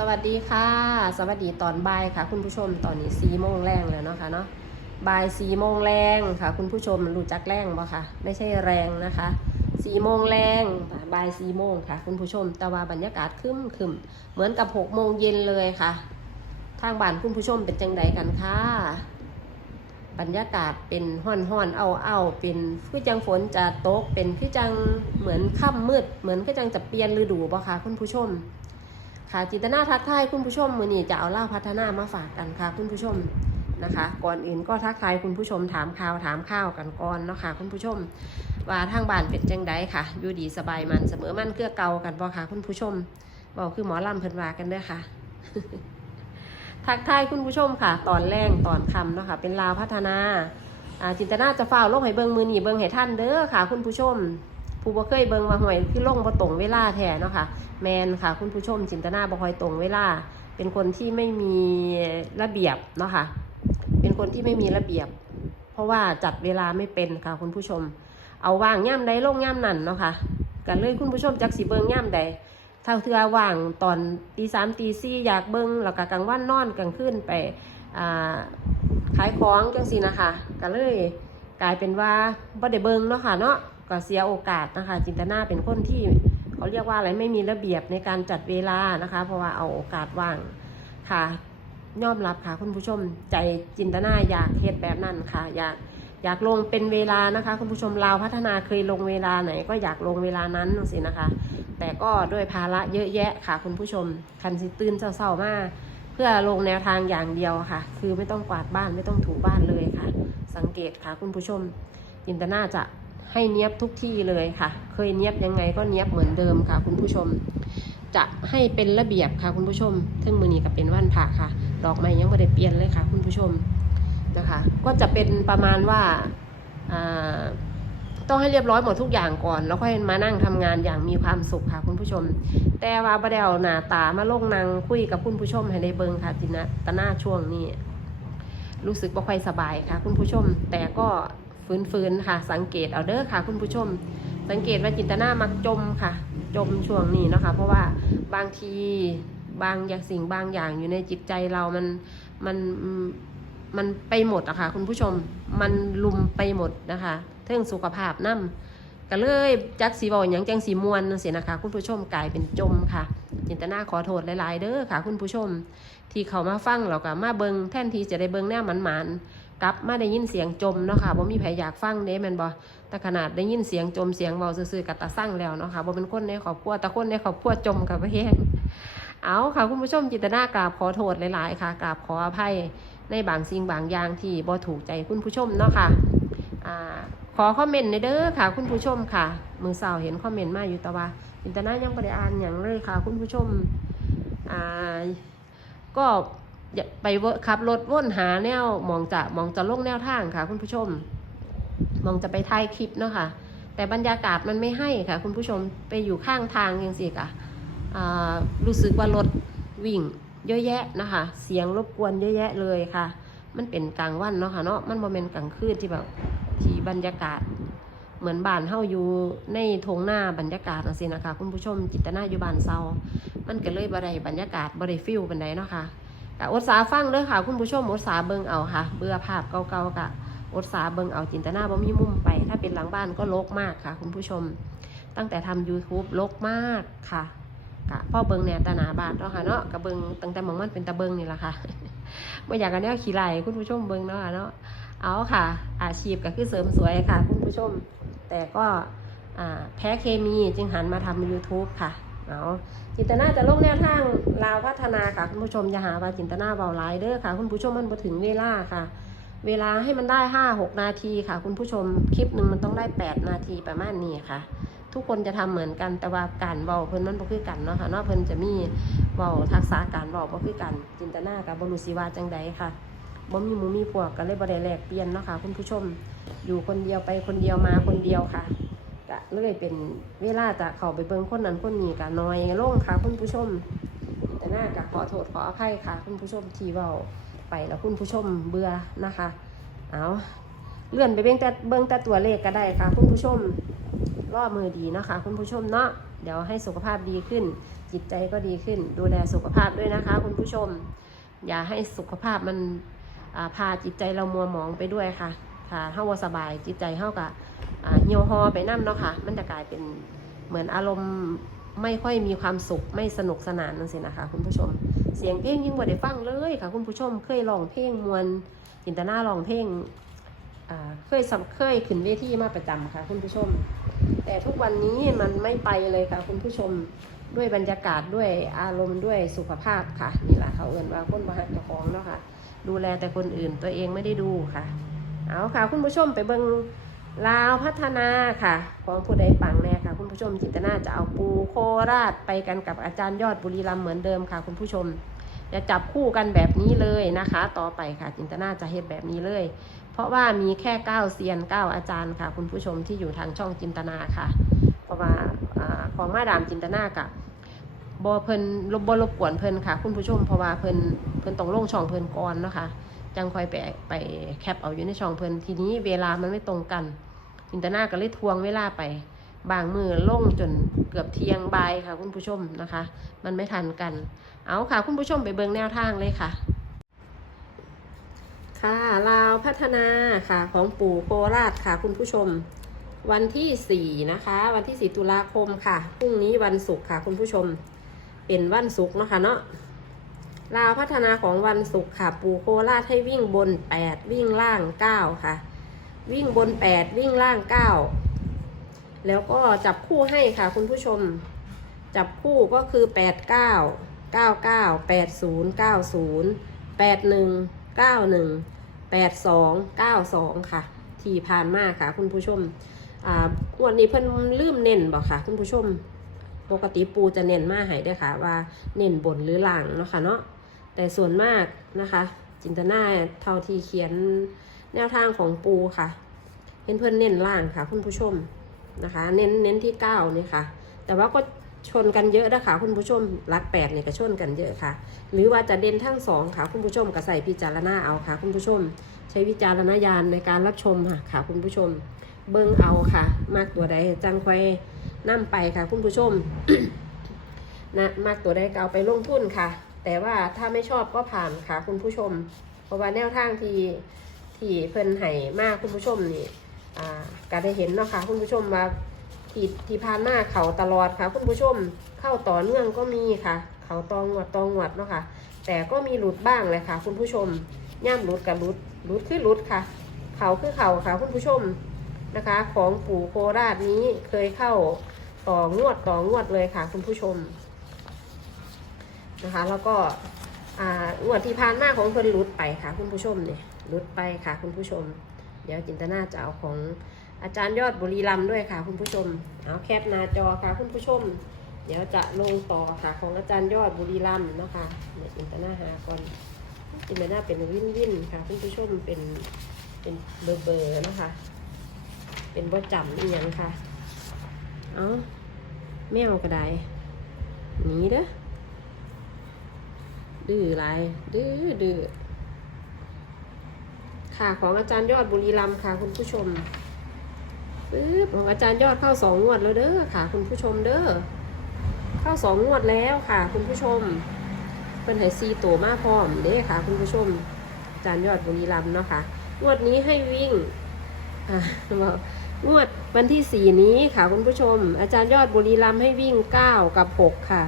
สวัสดีค่ะ สวัสดีตอนบ่ายค่ะ คุณผู้ชมตอนนี้สี่โมงแรงแล้วเนาะค่ะเนาะบ่ายสี่โมงแรงค่ะ คุณผู้ชมรู้จักแรงบ่ค่ะ ไม่ใช่แรงนะคะสี่โมงแรงบ่ายสี่โมงค่ะ คุณผู้ชมแต่ว่าบรรยากาศคึมคึมเหมือนกับหกโมงเย็นเลยค่ะ ทางบ้านคุณผู้ชมเป็นจังใดกันค่ะบรรยากาศเป็นห้อนห้อนเอาเอาเป็นคือจังฝนจะตกเป็นคือจังเหมือนค่ำมืด เหมือนคือจังจะเปลี่ยนฤดูบ่ค่ะคุณผู้ชม ค่ะจินตนาทักทายคุณผู้ชมมือนี้จะเอาเล่าพัฒนามาฝากกันค่ะคุณผู้ชมนะคะ ก่อนอื่นก็ทักทายคุณผู้ชมถามข่าวถามข้าวกันก่อนเนาะค่ะคุณผู้ชม ว่าทางบ้านเป็นจังไดค่ะอยู่ดีสบายมันเสมอมันเกื้อเกากันบ่ค่ะคุณผู้ชมบอกคือหมอลำเพิ่นว่ากันเด้อค่ะ ทักทายคุณผู้ชมค่ะ ตอนแรงตอนคำเนาะค่ะ เป็นลาวพัฒนาจินตนาจะฝ้าวลงให้เบิงมือหนีเบิงให้ท่านเด้อค่ะ คุณผู้ชม ผู้บ่เคยเบิ่งว่าหวยคือลงบ่ตรงเวลาแท้เนาะค่ะ แมนค่ะ คุณผู้ชมจินตนาบ่คอยตรงเวลา เป็นคนที่ไม่มีระเบียบเนาะค่ะ เป็นคนที่ไม่มีระเบียบ เพราะว่าจัดเวลาไม่เป็นค่ะ คุณผู้ชม เอาว่างย่ำใดลงย่ำนั่นเนาะค่ะกันเลยคุณผู้ชมจักสิเบิ่งย่ำใดถ้าเทือว่างตอนตีสามตีสี่อยากเบิ่งแล้วก็กลางวันนอนกลางคืนไปขายของจังสินะคะก็เลยกลายเป็นว่าบ่ได้เบิ่งเนาะค่ะเนาะ ก็เสียโอกาสนะคะ จินตนาเป็นคนที่เขาเรียกว่าอะไรไม่มีระเบียบในการจัดเวลานะคะ เพราะว่าเอาโอกาสว่างค่ะยอมรับค่ะคุณผู้ชมใจจินตนาอยากเฮ็ดแบบนั้นค่ะ อยากอยากลงเป็นเวลานะคะ คุณผู้ชมลาพัฒนาเคยลงเวลาไหน ก็อยากลงเวลานั้นสินะคะ แต่ก็ด้วยภาระเยอะแยะค่ะ คุณผู้ชมคันสิตื่นเศร้าๆมากเพื่อลงแนวทางอย่างเดียวค่ะ คือไม่ต้องกวาดบ้านไม่ต้องถูบ้านเลยค่ะ สังเกตค่ะ คุณผู้ชมจินตนาจะ ให้เนียบทุกที่เลยค่ะ เคยเนียบยังไงก็เนียบเหมือนเดิมค่ะ คุณผู้ชม จะให้เป็นระเบียบค่ะคุณผู้ชมทึ่งมือนี้ก็เป็นวันพระค่ะ ดอกไม้ยังไม่ได้เปลี่ยนเลยค่ะ คุณผู้ชมนะคะ ก็จะเป็นประมาณว่าอ่าต้องให้เรียบร้อยหมดทุกอย่างก่อน แล้วค่อยมานั่งทำงานอย่างมีความสุขค่ะ คุณผู้ชม แต่ว่าประเดวหนาตามาลงนางคุยกับคุณผู้ชมให้ได้เบิงค่ะจินะตะหน้าช่วงนี้ รู้สึกว่าค่อยสบายค่ะ คุณผู้ชม แต่ก็ ฟื้นๆค่ะ สังเกตเอาเด้อค่ะ คุณผู้ชม สังเกตว่าจินตนามักจมค่ะ จมช่วงนี้เนาะคะ เพราะว่าบางทีบางอย่างสิ่งบางอย่างอยู่ในจิตใจเรามันมันมันไปหมดอะค่ะ คุณผู้ชมมันลุมไปหมดนะคะเรื่องสุขภาพน้ำก็เลยจักสีบอลอย่างจังสีมวนสินะคะ คุณผู้ชมกลายเป็นจมค่ะ จินตนาขอโทษหลาย ๆ เด้อค่ะ คุณผู้ชม ที่เขามาฟังเราก็มาเบิงแท่นที่จะได้เบิงแนวมันหมานๆ กลับมาได้ยินเสียงจมเนาะค่ะบ่มีไผอยากฟังเด้แม่นบ่แต่ขนาดได้ยินเสียงจมเสียงเบาซื่อๆกับตาสั่งแล้วเนาะค่ะบ่เป็นคนในครอบครัวแต่คนในครอบครัวจมกับแห้งเอาค่ะคุณผู้ชมจิตนากราบขอโทษหลายๆค่ะกราบขออภัยในบางสิ่งบางอย่างที่บ่ถูกใจคุณผู้ชมเนาะค่ะอ่าขอคอมเมนต์ในเด้อค่ะ คุณผู้ชมค่ะ มือสาวเห็นคอมเมนต์มาอยู่แต่ว่าจินตนายังบ่ได้อ่านหยังเลยค่ะ คุณผู้ชมอ่าก็ ไปขับรถว่นหาแนวมองจะมองจะลงแนวทางค่ะ คุณผู้ชม มองจะไปถ่ายคลิปเนาะค่ะ แต่บรรยากาศมันไม่ให้ค่ะ คุณผู้ชมไปอยู่ข้างทางยังสิค่ะรู้สึกว่ารถวิ่งเยอะแยะนะคะ เสียงรบกวนเยอะแยะเลยค่ะ มันเป็นกลางวันเนาะค่ะเนาะมันโมเมนต์กลางคืนที่แบบที่บรรยากาศ เหมือนบ้านเฮาอยู่ในทงหน้าบรรยากาศจังซี่นะคะ คุณผู้ชมจิตนาอยู่บ้านเซามันก็เลยบ่ไดบรรยากาศบ่ไดฟิลปานใดเนาะค่ะ กะอดสาฟังเด้อค่ะ คุณผู้ชมอดสาเบิ่งเอาค่ะ เบื่อภาพเก่าๆกะอดสาเบิ่งเอาจินตนาบ่มีมุมไป ถ้าเป็นหลังบ้านก็รกมากค่ะ คุณผู้ชม ตั้งแต่ทำ YouTube รกมากค่ะกะพ่อเบิ่งแนวตาหนาบาทเนาะค่ะเนาะกะเบิ่งตั้งแต่หมองมันเป็นตะเบิ่งนี่แหละค่ะบ่อยากกันแนวขี้ไหลคุณผู้ชมเบิ่งเนาะค่ะเนาะเอาค่ะ อาชีพก็คือเสริมสวยค่ะ คุณผู้ชม แต่ก็แพ้เคมีจึงหันมาทำ YouTube ค่ะ เอาจินตนาจะลงแนวทางลาวพัฒนาค่ะคุณผู้ชมอย่าหาว่าจินตนาเบาหลเด้อค่ะ คุณผู้ชมมันมาถึงเวลาค่ะ เวลาให้มันได้ห้าหกนาทีค่ะ คุณผู้ชมคลิปหนึ่งมันต้องได้แปดนาทีประมาณนี้ค่ะ ทุกคนจะทำเหมือนกันแต่ว่าการเบาเพิ่นมันบ่คือกันเนาะค่ะนาะเพิ่นจะมีเบาทักษะการเบาบ่คือกัน จินตนากับบรุษีวาจังใดค่ะบ่มีหมูมีพวกก็เลยบ่ได้แลกเปลี่ยนเนาะค่ะ คุณผู้ชมอยู่คนเดียวไปคนเดียวมาคนเดียวค่ะ ก็เลยเป็นเวลาจะเข้าไปเบิ่งคนนั้นคนนี้ก็น้อยลงค่ะคุณผู้ชม แต่หน่าก็ขอโทษขออภัยค่ะ คุณผู้ชมที่เว้าไปแล้วคุณผู้ชมเบื่อนะคะ เอาเลื่อนไปเบิ่งแต่เบิ่งแต่ตัวเลขก็ได้ค่ะ คุณผู้ชมรอมือดีนะคะ คุณผู้ชมเนาะเดี๋ยวให้สุขภาพดีขึ้น จิตใจก็ดีขึ้น ดูแลสุขภาพด้วยนะคะ คุณผู้ชม อย่าให้สุขภาพมันพาจิตใจเรามัวหมองไปด้วยค่ะค่ะเฮาสบายจิตใจเฮากับ เหี่ยวหอไปน้ำเนาะค่ะ มันจะกลายเป็นเหมือนอารมณ์ไม่ค่อยมีความสุขไม่สนุกสนานนั่นสินะคะ คุณผู้ชม เสียงเพลงยิ่งบ่ได้ฟังเลยค่ะ คุณผู้ชมเคยร้องเพลงมวนจินตนาร้องเพลงเคยสเคยขึ้นเวทีมาประจำค่ะ คุณผู้ชม แต่ทุกวันนี้มันไม่ไปเลยค่ะ คุณผู้ชมด้วยบรรยากาศด้วยอารมณ์ด้วยสุขภาพค่ะนี่แหละเขาเอ่นว่าคนบ้านเจ้าของเนาะค่ะ ดูแลแต่คนอื่นตัวเองไม่ได้ดูค่ะ เอาค่ะ คุณผู้ชมไปเบิง ลาวพัฒนาค่ะ ของผู้ใดปังแน่ค่ะ คุณผู้ชมจินตนาจะเอาปูโคราชไปกันกับอาจารย์ยอดบุรีรัมเหมือนเดิมค่ะ คุณผู้ชมจะจับคู่กันแบบนี้เลยนะคะ ต่อไปค่ะ จินตนาจะเฮ็ดแบบนี้เลย เพราะว่ามีแค่เก้าเซียนเก้าอาจารย์ค่ะ คุณผู้ชมที่อยู่ทางช่องจินตนาค่ะ เพราะว่าอของมาดามจินตนากับบเพิ่นรบบรบกวนเพิ่นค่ะ คุณผู้ชมเพราะว่าเพิ่นเพิ่นต้องลงช่องเพิ่นก่อนเนาะค่ะจังคอยไปไปแคปเอาอยู่ในช่องเพิ่นทีนี้เวลามันไม่ตรงกัน จินตนาก็เลยทวงเวลาไป บางมือล่งจนเกือบเที่ยงบ่ายค่ะ คุณผู้ชมนะคะ มันไม่ทันกัน เอาค่ะ คุณผู้ชมไปเบิงแนวทางเลยค่ะ ค่ะลาวพัฒนาค่ะของปู่โคราชค่ะ คุณผู้ชม วันที่4นะคะ วันที่4ตุลาคมค่ะพรุ่งนี้วันศุกร์ค่ะ คุณผู้ชม เป็นวันศุกร์นะคะเนาะลาวพัฒนาของวันศุกร์ค่ะ ปู่โคราชให้วิ่งบน 8 วิ่งล่าง 9 ค่ะ วิ่งบน8วิ่งล่าง9แล้วก็จับคู่ให้ค่ะคุณผู้ชม จับคู่ก็คือ8 9 9 9 8 0 9 0 8 1 9 1 8 2 9 2ค่ะ ที่ผ่านมาค่ะคุณผู้ชมอ่าวันนี้เพิ่นลืมเน้นบอกค่ะ คุณผู้ชม ปกติปูจะเน้นมาให้ได้อค่ะ ว่าเน้นบนหรือล่างเนาะค่ะเนาะแต่ส่วนมากนะคะ จินตนาเท่าที่เขียน แนวทางของปูค่ะ เห็นเพิ่อนเน้นล่างค่ะคุณผู้ชมนะคะ เน้นเน้นที่เก้านี่ค่ะ แต่ว่าก็ชนกันเยอะนะคะคุณผู้ชมรักแปดเนี่ยก็ชนกันเยอะค่ะ หรือว่าจะเด่นทั้งสองค่ะ คุณผู้ชมก็ใส่พิจารณาเอาค่ะ คุณผู้ชม ใช้วิจารณญาณในการรับชมค่ะค่ะ คุณผู้ชม เบิ่งเอาค่ะ มากตัวใดจังควยนั่มไปค่ะ คุณผู้ชมนะมากตัวใดก็เอาไปลงทุนค่ะ แต่ว่าถ้าไม่ชอบก็ผ่านค่ะ คุณผู้ชม เพราะว่าแนวทางที่ ที่เพิ่นให้มากคุณผู้ชมนี่อ่าก็ได้เห็นเนาะค่ะคุณผู้ชมว่าที่ที่ผ่านมาเขาตลอดค่ะ คุณผู้ชมเข้าต่อเนื่องก็มีค่ะ เขาตองวดตองวดเนาะค่ะ แต่ก็มีหลุดบ้างเลยค่ะ คุณผู้ชมย่ำหลุดกับหลุดหลุดคือหลุดค่ะ เขาคือเขาค่ะ คุณผู้ชมนะคะ ของปู่โคราชนี้เคยเข้าต่องวดต่องวดเลยค่ะ คุณผู้ชมนะคะ แล้วก็อ่างวดที่ผ่านมาของเพิ่นรุดไปค่ะ คุณผู้ชมเนี่ย รุดไปค่ะคุณผู้ชม เดี๋ยวจินตนาจะเอาของอาจารย์ยอดบุรีรัมด้วยค่ะ คุณผู้ชม เอาแคปหน้าจอค่ะ คุณผู้ชม เดี๋ยวจะลงต่อค่ะของอาจารย์ยอดบุรีรัมนะคะเดี๋ยวจินตนาหาก่อนจินตนาเป็นวินวินค่ะ คุณผู้ชมเป็นเป็นเบอร์เบอร์นะคะ เป็นบ่จำอีหยังค่ะ เอาแมวก็ไดหนีเด้อดื้อไรดื้อดื้อ ค่ะของอาจารย์ยอดบุรีรัมค่ะคุณผู้ชมปึ๊บของอาจารย์ยอดเข้าสองงวดแล้วเด้อค่ะ คุณผู้ชมเด้อเข้าสองงวดแล้วค่ะ คุณผู้ชมเป็นไหซีตัวมาพร้อมเด้ค่ะ คุณผู้ชมอาจารย์ยอดบุรีรัมเนาะค่ะงวดนี้ให้วิ่งอ่างวดวันที่สี่นี้ค่ะคุณผู้ชม อาจารย์ยอดบุรีรัมให้วิ่งเก้ากับหกค่ะ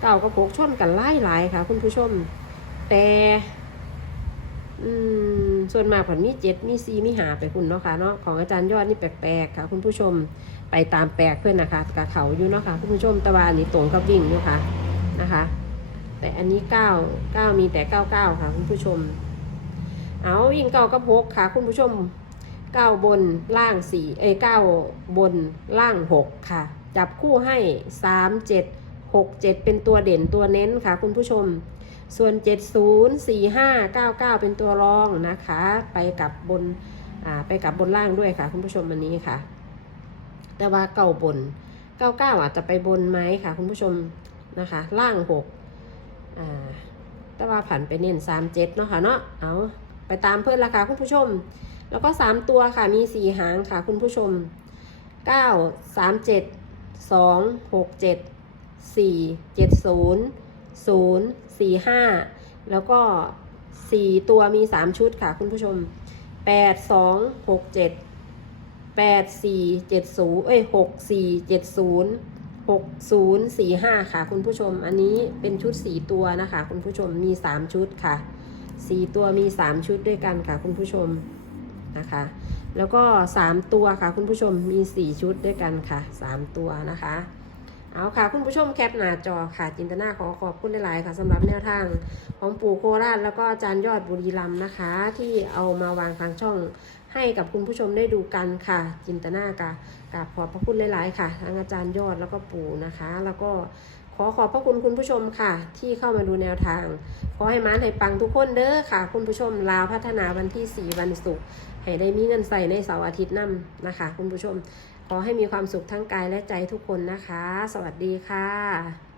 เก้ากับหกชนกันไล่หลายค่ะ คุณผู้ชม แต่ อืม ส่วนมากผันมีเจ็ดมีสีมีหาไปคุณเนาะค่ะเนาะของอาจารย์ยอดนี่แปลกๆค่ะ คุณผู้ชมไปตามแปลกเพื่อนนะคะกับเขาอยู่เนาะค่ะคุณผู้ชมตะวันนี้ตรงกับวิ่งอยู่ค่ะนะคะ แต่อันนี้เก้าเก้ามีแต่เก้าเก้าค่ะ คุณผู้ชม เอาวิ่งเก้ากับหกค่ะ คุณผู้ชมเก้าบนล่างสี่เอ้เก้าบนล่างหกค่ะ จับคู่ให้สามเจ็ดหกเจ็ดเป็นตัวเด่นตัวเน้นค่ะ คุณผู้ชม ส่วนเจ็ดศูนย์สี่ห้าเก้าเก้าเป็นตัวรองนะคะ ไปกับบนไปกับบนล่างด้วยค่ะ คุณผู้ชมวันนี้ค่ะ แต่ว่าเก้าบนเก้าเก้าอาจจะไปบนไหมค่ะ คุณผู้ชมนะคะ ล่างหกแต่ว่าผันไปเน้นสามเจ็ดเนาะค่ะเนาะเอาไปตามเพื่อนราคาคุณผู้ชม แล้วก็ 3 ตัวค่ะมี 4 หางค่ะ คุณผู้ชม 9 3 7สองหกเจ็ด สี่ห้าแล้วก็สี่ตัวมีสามชุดค่ะคุณผู้ชมแปดสองหกเจ็ดแปดสี่เจ็ดศูนย์เอ้ยหกสี่เจ็ดศูนย์หกศูนย์สี่ห้าค่ะคุณผู้ชม อันนี้เป็นชุดสี่ตัวนะคะ คุณผู้ชมมีสามชุดค่ะสี่ตัวมีสามชุดด้วยกันค่ะคุณผู้ชมนะคะ แล้วก็3ตัวค่ะคุณผู้ชมมี4ชุดด้วยกันค่ะ3ตัวนะคะ เอาค่ะ คุณผู้ชมแคปหน้าจอค่ะจินตนาขอขอบคุณหลายๆค่ะสำหรับแนวทางของปู่โคราชแล้วก็อาจารย์ยอดบุรีรัมย์นะคะ ที่เอามาวางทางช่องให้กับคุณผู้ชมได้ดูกันค่ะ จินตนากะกราบขอบพระคุณหลาย ๆ ค่ะทั้งอาจารย์ยอดแล้วก็ปู่นะคะ แล้วก็ขอขอบพระคุณคุณผู้ชมค่ะ ที่เข้ามาดูแนวทาง ขอให้มานให้ปังทุกคนเด้อค่ะ คุณผู้ชมลาวพัฒนาวันที่ 4 วันศุกร์ให้ได้มีเงินใส่ในเสาร์อาทิตย์นั่นะคะ คุณผู้ชม ขอให้มีความสุขทั้งกายและใจทุกคนนะคะ สวัสดีค่ะ